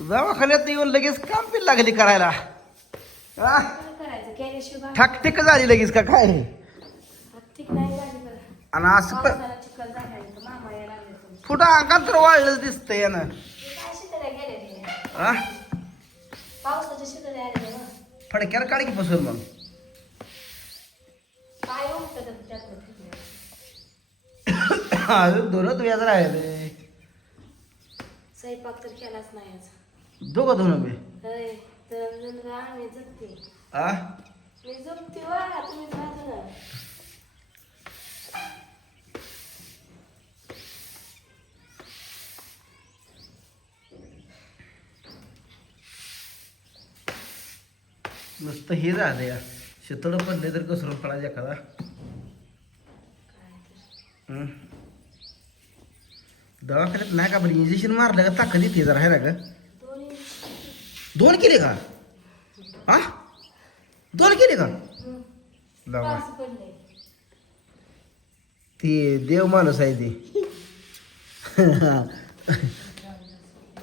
दवाखान्यात येऊन लगेच काम पण लागली करायला. आ, ठाकटिक झाली लगेच का काय? आणि असं पण तर कुठं अंगात तर वाढलंच दिसतंय यानं. फडक्यावर काढ की पसर मग. अजून दोनच व्याज राहिले स्वयंपाक तर केलाच नाही दोघं दोन मी होय तर नंतर आम्ही जगते आ? मी जगते वा तुम्ही राहतो ना. नुसतं हे झालं या. शेतळ पडले तर कसरून पडायचं एखादा. हं. दवाखान्यात नाही का बरं इंजेक्शन मारलं का ताकद येते जरा आहे ना का दोन केले का? हा दोन केले का. लावा. ती देव माणूस आहे ती.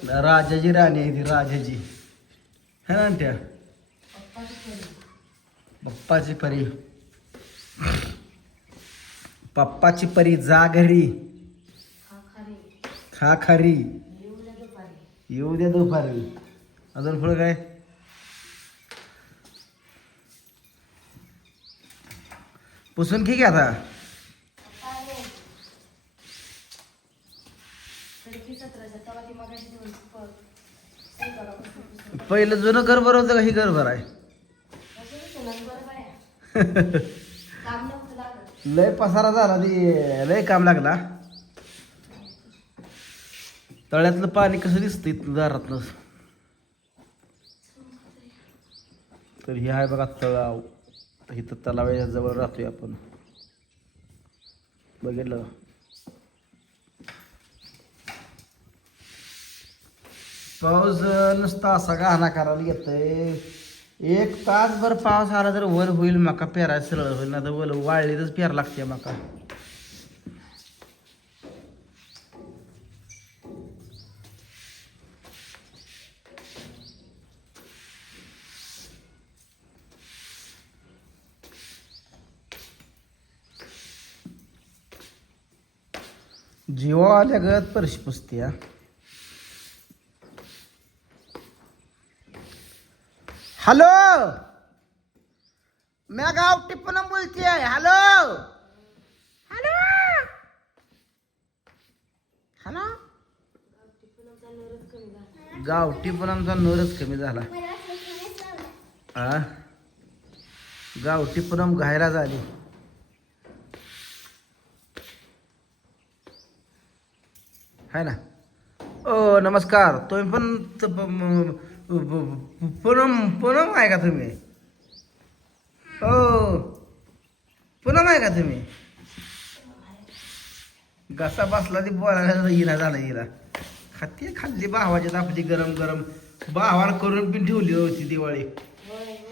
राजाची राणी आहे ती राजाची. है ना त्या पप्पाची परी. पप्पाची परी जा घरी खा खरी येऊ द्या दुपारी. अजून फळ काय? पुसून की आता? पहिलं जुनं घर बरं होतं का? ही घर बरं आहे. लय पसारा झाला ती. लय काम लागला. तळ्यातलं पाणी कसं दिसतं इथलं दारातलं? तर हे आहे बघा तळाव इथं तलावाच्या जवळ राहतोय आपण. बघितलं? पाऊस नुसता असा गाणा करायला येतोय. एक तासभर पाऊस आला तर वर होईल मका पेरायला सरळ होईल ना तर वल वाळलीतच पेरा लागते मका. जीवा आल्या गत परशी पुसते. हॅलो! मैं गाव टिप्पणम बोलते आहे हॅलो! हॅलो! हॅलो टिफिनचा नरच कमी झाला. गाव टिप्पणमचा नूरच कमी झाला हा गाव टिप्पणम घायला झाली. हाय ना? ओ नमस्कार. तुम्ही पण पूनम पूनम आहे का तुम्ही? हो पूनम आहे का तुम्ही? घसा बसला ती बोलायला येणा झाला हिला खाते खाल्ली भावाच्यात आपली गरम गरम. भावानं करून पण ठेवली होती दिवाळी.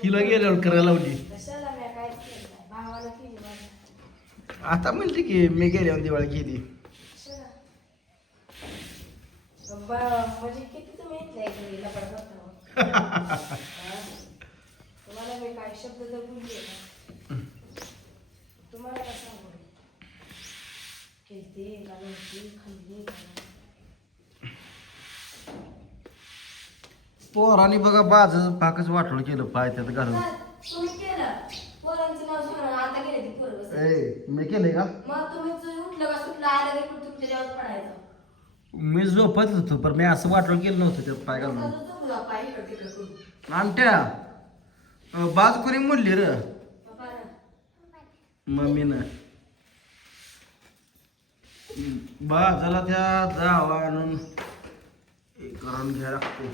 हिला गेल्यावर करायला लावली. भावाला आता म्हणते की मी गेल्यावर दिवाळी केली. म्हणजे किती तुम्ही करता हा? तुम्हाला मी काय शब्द जर बोलले ना तुम्हाला काय सांगू खाल्ली? पोरांनी बघा बाज पाकच वाटलं केलं पाय त्यात घालून तुम्ही केलं पोरांचं नाव सोडून आता गेले ती पोरं बसत. ए मी केलंय का मग तुम्ही उठलं का सुटलं आलं की तुमच्या जेवण पडायचं मी झोपत होतो पण मी असं वाटलं केलं नव्हतं त्यात पाय घालून. आमट्या बाज कोणी म्हणली र. मम्मीनं बाजाला त्या जावा आणून हे करून घ्या लागते.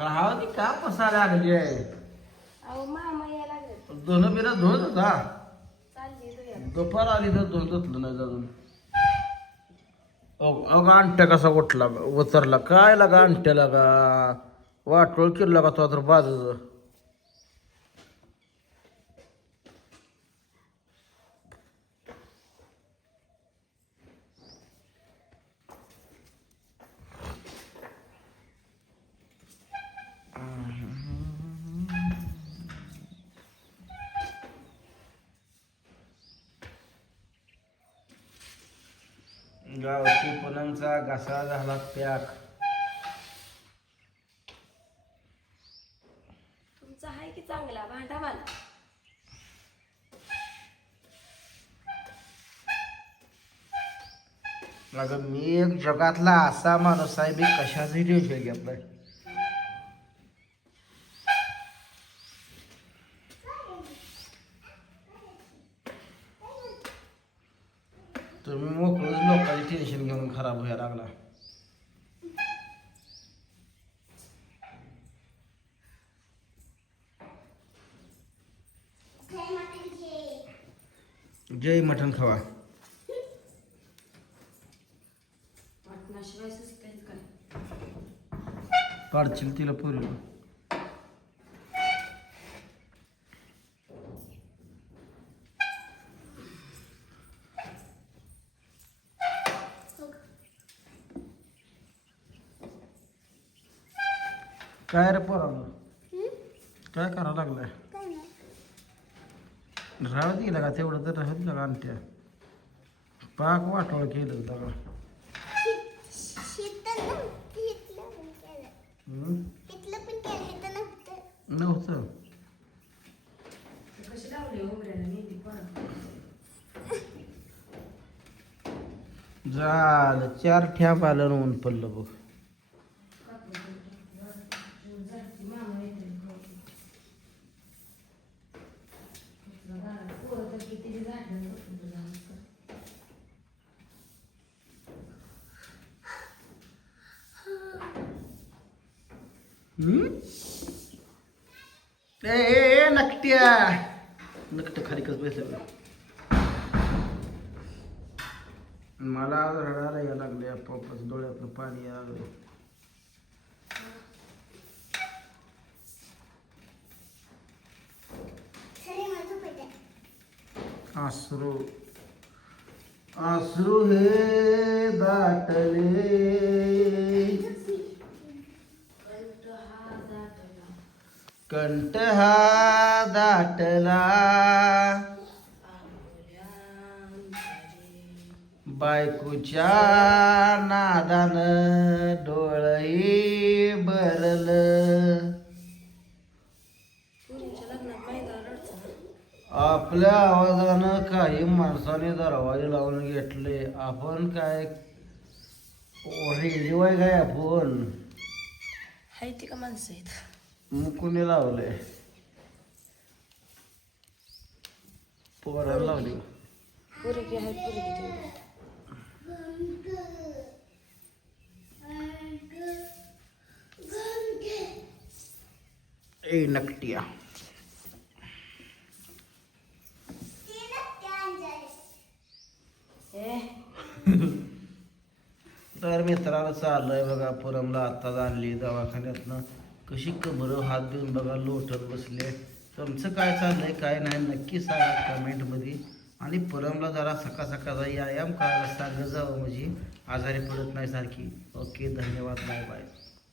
राहा ती का पसा लागली आहे? दोन बिना धुत होता. दुपार आली तर धुत धुतलं नाही अजून अगं अंट्या कसा उठला उतरला. काय लागा अंट्या लागा वाटोळ केलं का तो तर बाजूचं? गावठी पूनमचा घसा झाला पॅक तुमचा आहे की चांगला? भांडा मला मी एक जगातला असा माणूस आहे मी कशाचंही टेन्शन घेत नाही तुम्ही मोकळं लोकांचे टेन्शन घेऊन खराब व्हायला लागला जय मटण खावा. काढशील तिला पुरी. काय रे पोरांना? काय करावं लागलाय? राहत गेला का तेवढं तर राहत का आणत्या पाक वाटोळ केलं दगड हम्म? नव्हतं. परत झालं चार ठ्याप आलं आणि ऊन पडलं बघ मामा येते पोरं तर किती झाडलं हम्म? ए ए नकट्या. नकट खाली कस बसलं मला रडायला यायला लागले आपोआपच डोळ्यातनं पाणी यायला लागले आसरू. आसरू हे दाटले. कंठ हा दाटला. बायकोच्या नादान डोळही भरल. आपल्या आवाजानं काही माणसाने दरवाजे लावून घेतले. आपण काय रेडिओ आहे काय आपण? हाय ती का माणसं आहेत? मुकुने लावले पोराला लावली. पुरी तेवढी ए नकटिया. तर मित्राला चाललंय बघा पुरमला आत्ताच आणली दवाखान्यातनं. कशी कबर हात देऊन बघा लोटत बसले. तुमचं काय चाललंय काय नाही नक्की सांगा कमेंटमध्ये. आणि परमला जरा सकाळ सकाळचा व्यायाम करायला सांगत जावं म्हणजे आजारी पडत नाही सारखी. ओके धन्यवाद बाय बाय